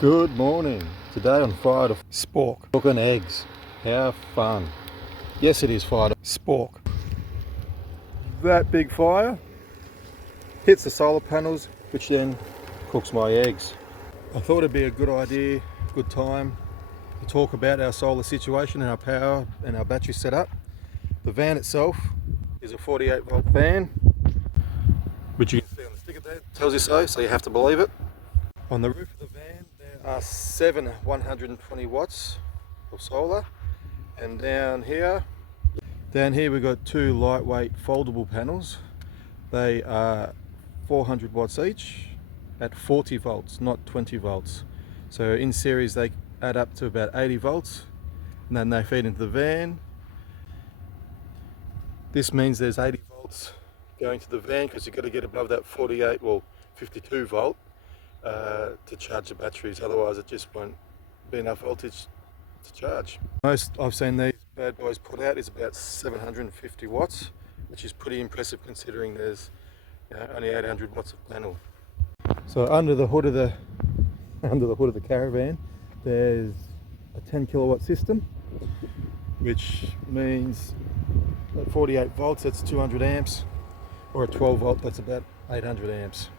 Good morning. Today on Fire to Spork. Cooking eggs. How fun. Yes, it is fire to Spork. That big fire hits the solar panels, which then cooks my eggs. I thought it'd be a good idea, good time to talk about our solar situation and our power and our battery setup. The van itself is a 48-volt fan, which you can see on the sticker there. It tells you so you have to believe it. On the roof of the van there are 7 120 watts of solar, and down here we've got 2 lightweight foldable panels. They are 400 watts each at 40 volts, not 20 volts. So in series they add up to about 80 volts, and then they feed into the van. This means there's 80 volts going to the van because you've got to get above that 52 volt to charge the batteries, otherwise it just won't be enough voltage to charge. Most I've seen these bad boys put out is about 750 watts, which is pretty impressive considering there's only 800 watts of panel. So under the hood of the caravan there's a 10 kilowatt system, which means at 48 volts that's 200 amps, or at 12 volt that's about 800 amps.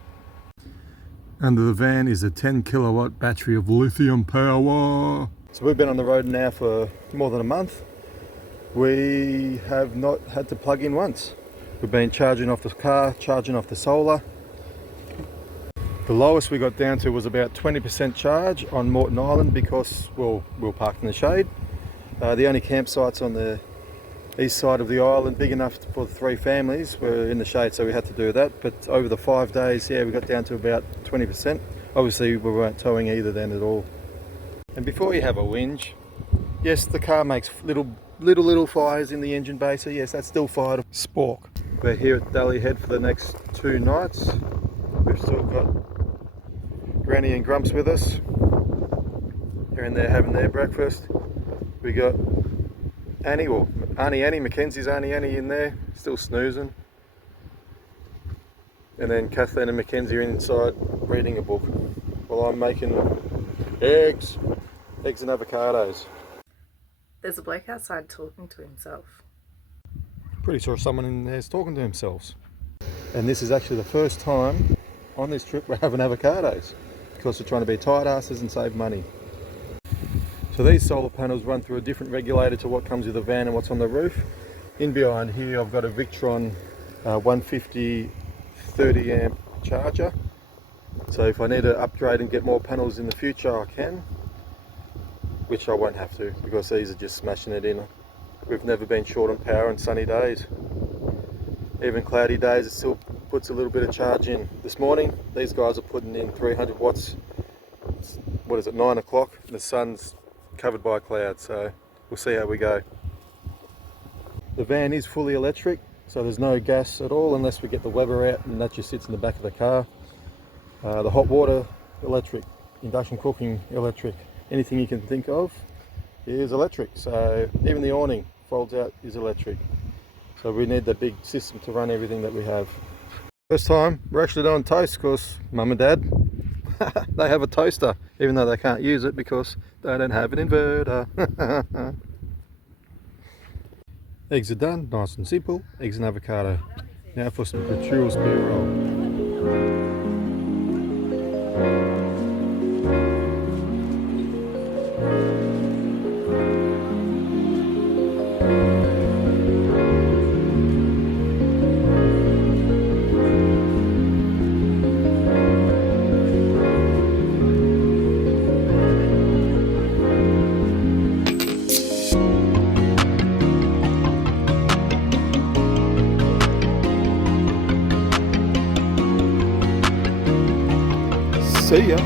Under the van is a 10 kilowatt battery of lithium power. So we've been on the road now for more than a month. We have not had to plug in once. We've been charging off the car, charging off the solar. The lowest we got down to was about 20% charge on Moreton Island because, well, we were parked in the shade. The only campsites on the east side of the island big enough for 3 families were in the shade, so we had to do that. But over the 5 days, we got down to about 20%. Obviously we weren't towing either then at all. And before you have a whinge, yes, the car makes little fires in the engine bay, so yes, that's still fire to Spork. We're here at Daly Head for the next 2 nights. We've still got Granny and Grumps with us. They're in there having their breakfast. We got Auntie Annie, Mackenzie's Auntie Annie in there, still snoozing. And then Kathleen and Mackenzie are inside reading a book while I'm making eggs and avocados. There's a bloke outside talking to himself. Pretty sure someone in there is talking to themselves. And this is actually the first time on this trip we're having avocados because we're trying to be tight asses and save money. So these solar panels run through a different regulator to what comes with the van and what's on the roof. In behind here I've got a Victron 150 30 amp charger. So if I need to upgrade and get more panels in the future I can, which I won't have to because these are just smashing it in. We've never been short on power on sunny days. Even cloudy days it still puts a little bit of charge in. This morning these guys are putting in 300 watts. What is it, 9 o'clock, and the sun's covered by clouds, so we'll see how we go. The van is fully electric, so there's no gas at all unless we get the Weber out, and that just sits in the back of the car. The hot water electric, induction cooking electric, anything you can think of is electric. So even the awning folds out is electric. So we need the big system to run everything that we have. First time we're actually doing toast because Mum and Dad they have a toaster, even though they can't use it because they don't have an inverter. Eggs are done, nice and simple. Eggs and avocado. Now for some gratuitous spear roll. See ya.